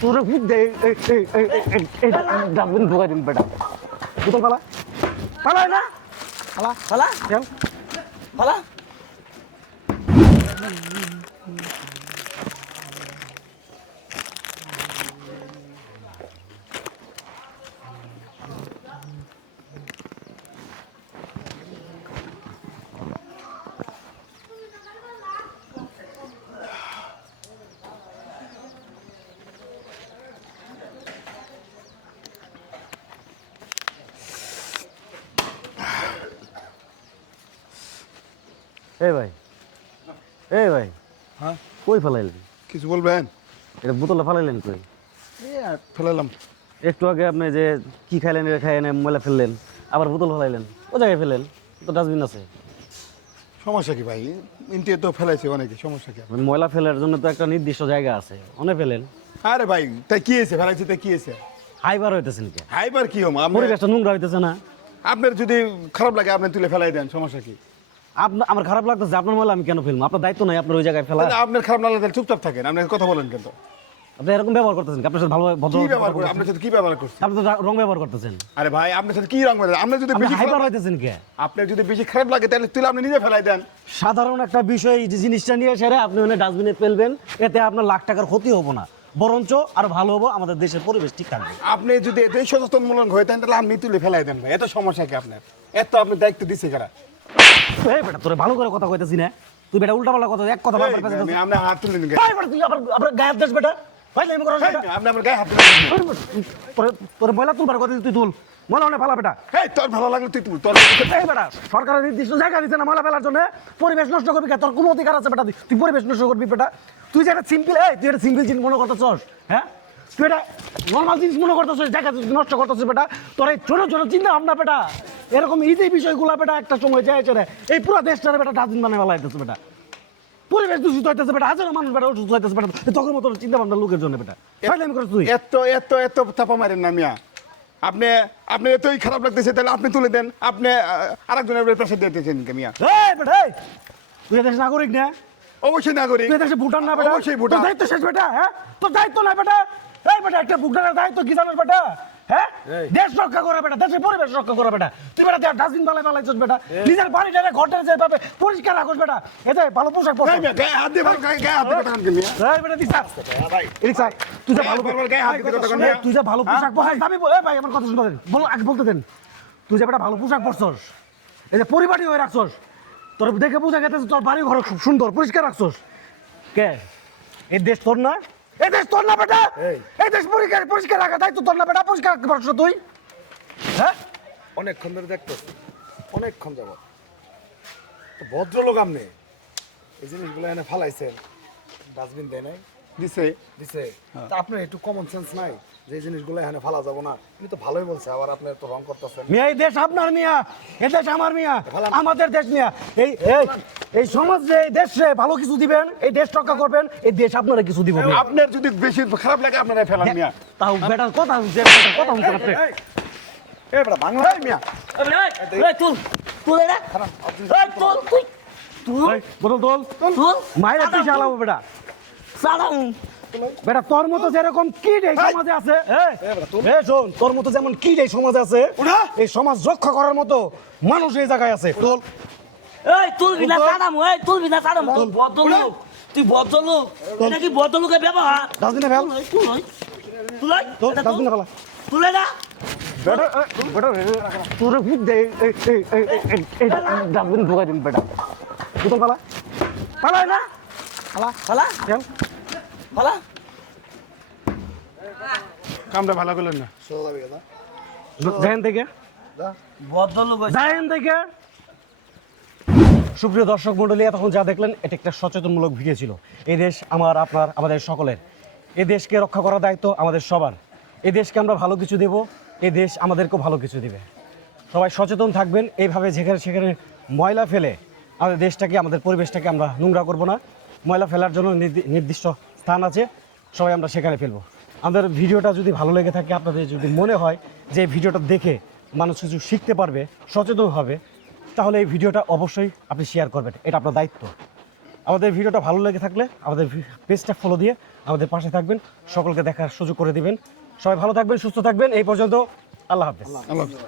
তোরে খুব দে এই ডাস্টবিন ঢোকাই দিন বেটা বোতল পালা পালা না পালা পালা চল পালা এই ভাই হ্যাঁ কই ফেলাইলেন কিছু বলবেন? এটা বোতলে ফেলাইলেন কই? ফেলালাম। একটু আগে আপনি যে কি খাইলেন এটা খাইলেন ময়লা ফেললেন আবার বোতল ফেলাইলেন ও জায়গায় ফেলেন তো ডাস্টবিন আছে। সমস্যা কি ভাই? ইন্টিয়ে তো ফেলাইছে অনেকে, সমস্যা কি? ময়লা ফেলার জন্য তো একটা নির্দিষ্ট জায়গা আছে অনেক ফেলেন। আরে ভাই তাই কি হয়েছে? ফেলাইছে তাই কি হয়েছে? হাইবার হইতেছেন কে? হাইবার কি হম? পরিবেশটা নোংরা হইতেছে না? আপনার যদি খারাপ লাগে আপনি তুলে ফেলাই দেন, সমস্যা কি? আমার খারাপ লাগতেছে আপনার ময়লা আমি কেন ফেলবো? আপনার দায়িত্ব নাই আপনার ওই জায়গায় ফেলা। আপনার খারাপ না লাগলে চুপচাপ থাকেন, আপনি কথা বলেন কেন? আপনি এরকম ব্যবহার করতেছেন আপনার সাথে ভালো কি ব্যবহার করে? আপনার সাথে কি ব্যবহার করছেন? আপনি তো রং ব্যবহার করতেছেন। আরে ভাই আপনার সাথে কি রং মেলে? আপনি যদি বেশি হাইবার হইতেছেন কে? আপনার যদি বেশি খারাপ লাগে তাহলে তুলে আপনি নিজে ফেলাই দেন। সাধারণ একটা বিষয় যে জিনিসটা নিয়ে সেরে আপনি ওখানে ডাস্টবিনে ফেলবেন, এতে আপনার লাখ টাকার ক্ষতি হবো না, বরঞ্চ আর ভালো হবো, আমাদের দেশের পরিবেশ ঠিক থাকবে। আপনি যদি এতে সচেতনমূলক হয়ে থাকেন তাহলে আপনি তুলে ফেলাই দেন ভাই, এত সমস্যা কি আপনার? এত আপনি দায়িত্ব দিচ্ছে কারা? এই বেটা তোরে ভালো করে কথা কইতেছি না, তুই বেটা উল্টাপাল্টা কথা এক কথা বারবার পেছাতেছিস। আমি আপনি হাত তুলে দিন। ভাই বেটা তুই আবার গায়ের দেশ বেটা, ভাই লাইম করছ বেটা, আপনি আমার গায়ে হাত তুলে দিন। তোর ময়লা তুলবার কথা তুই তুল, ময়লা অনেক ফালা বেটা। এই তোর ভালো লাগলে তুই তুল তোর। এই বেটা সরকারের নির্দিষ্ট জায়গা দিচ্ছে না ময়লা ফেলার জন্য, পরিবেশ নষ্ট করবি কে? তোর কোনো অধিকার আছে বেটা? তুই পরিবেশ নষ্ট করবি বেটা? তুই যে একটা সিম্পল তুই একটা সিম্পল জিনিস মনে করতেছস, হ্যাঁ তুই এটা নর্মাল জিনিস মনে করতেছস, জায়গা নষ্ট করতেছিস বেটা। তোর এই ছোট ছোট চিন্তা ভাবনা বেটা, এরকম ইজি বিষয়গুলো বেটা একটা সময় যায় রে এই পুরো দেশটারে বেটা ডাস্টবিন বানায় ফেলা হইতেছে বেটা, পরিবেশ দূষিত হইতেছে বেটা, হাজারো মানুষ বেটা অসুস্থ হইতেছে বেটা, তখন মতো চিন্তা ভাবনা লোকের জন্য বেটা। ফাইলামি করছিস তুই। এত এত এত চাপা মারেন না মিয়া। আপনি আপনি এতই খারাপ লাগতেছে তাহলে আপনি তুলে দেন। আপনি আরেকজনের প্রেশার দিতেছেন কে মিয়া? এই বেটা এই, তুই এদেশ নাগরিক না? অবশ্যই নাগরিক। তুই এদেশে ভুটান না বেটা? অবশ্যই ভুটান। তোর দায়িত্ব শেষ বেটা, হ্যাঁ তোর দায়িত্ব নাই বেটা। এই বেটা একটা ভুটানের দায়িত্ব কি জানিস বেটা? হ্যাঁ দেশ রক্ষা করা বেটা, দেশের পরিবেশ রক্ষা করা বেটা। তুই বেটা ডাস্টবিন ফেলাইছিস বেটা, নিজের বাড়িটারে ঘরটারে যেভাবে পরিষ্কার রাখোস বেটা, এতে ভালো পোশাক পর। এই মিয়া গায়ে হাত দিয়ে গায়ে হাত দিয়ে কথা বলেন কে মিয়া? এই বেটা দিছা ভাই এদিক চাই, তুই যে ভালো গায়ে হাত দিয়ে কথা বলেন মিয়া? তুই যে ভালো পোশাক পরছিস, আমি এই ভাই আমার কথা শুনতে দেন, বল আগে বলতে দেন। তুই যে বেটা ভালো পোশাক পরছস, এই যে পরিপাটি হয়ে রাখছস, তোর দেখে বোঝা গেছে তোর বাড়ি ঘর খুব সুন্দর পরিষ্কার রাখছস। কে? এই দেশ তোর না? এই দেশ তোর না বেটা? এই দেশ পরিষ্কার পরিষ্কার রাখা দায়িত্ব তোর না বেটা? পরিষ্কার রাখতে পারছ তুই? হ্যাঁ অনেকক্ষণ ধরে দেখতেছি, অনেকক্ষণ যাব ভদ্রলোক আপনি এই জিনিসগুলো এনে ফালাইছেন, ডাস্টবিন দেয় নাই? দিছে দিছে। তা আপনার একটু কমন সেন্স নাই যে এই জিনিসগুলো এখানে ফালা যাবো না? উনি তো ভালোই বলছে, আবার আপনি তো রং করতেছেন। মিয়া এই দেশ আপনার মিয়া, এই দেশ আমার মিয়া, আমাদের দেশ মিয়া। এই এই এই সমাজ রে, এই দেশ রে ভালো কিছু দিবেন, এই দেশ রক্ষা করবেন, এই দেশ আপনারা কিছু দিব মিয়া। আপনার যদি বেশি খারাপ লাগে আপনারা ফেলান মিয়া। তাও বেটার কথা হচ্ছে, বেটার কথা হচ্ছে আপনি। এই বড় বাংলা মিয়া। এই তুল তুল এরা, এই তুল তুই তুল, বদল তোল তুল, মাইরা তুই চালাবো বেটা, চালাম বেটা। তোর মতো যেরকম কিড এই সমাজে আছে, এই শোন, তোর মতো যেমন কিড এই সমাজে আছে, এই সমাজ রক্ষা করার মতো মানুষ এই জায়গায় আছে। তোল এই তুলবি না চালাম, এই তুলবি না চালাম, ভদ্রলোক তুই ভদ্রলোক, এটা কি ভদ্রলোকের ব্যবহার? ডাস্টবিনে ফেল, তুলাই তোল ডাস্টবিনে ফেলা তুলে না বেটা, বেটা তোরে খুব দে এই ডাস্টবিন ঢোকাই দিন বেটা, বোতল ফেলা ফেলা না ফালা ফালা চল ফালা। কামটা ভালো করলেন না। দেখেন থেকে ভদ্রলোক দেখেন থেকে। সুপ্রিয় দর্শক মণ্ডলী, এতক্ষণ যা দেখলেন এটা একটা সচেতনমূলক ভিডিও ছিল। এই দেশ আমার, আপনার, আমাদের সকলের। এই দেশকে রক্ষা করার দায়িত্ব আমাদের সবার। এই দেশকে আমরা ভালো কিছু দেব, এই দেশ আমাদেরকেও ভালো কিছু দিবে। সবাই সচেতন থাকবেন, এইভাবে যেখানে সেখানে ময়লা ফেলে আমাদের দেশটাকে, আমাদের পরিবেশটাকে আমরা নোংরা করব না। ময়লা ফেলার জন্য নির্দিষ্ট স্থান আছে, সবাই আমরা সেখানে ফেলবো। আমাদের ভিডিওটা যদি ভালো লেগে থাকে, আপনাদের যদি মনে হয় যে এই ভিডিওটা দেখে মানুষ কিছু শিখতে পারবে, সচেতন হবে, তাহলে এই ভিডিওটা অবশ্যই আপনি শেয়ার করবেন, এটা আপনার দায়িত্ব। আমাদের ভিডিওটা ভালো লেগে থাকলে আমাদের পেজটা ফলো দিয়ে আমাদের পাশে থাকবেন, সকলকে দেখার সুযোগ করে দিবেন। সবাই ভালো থাকবেন, সুস্থ থাকবেন। এই পর্যন্ত, আল্লাহ হাফেজ। আল্লাহ হাফেজ।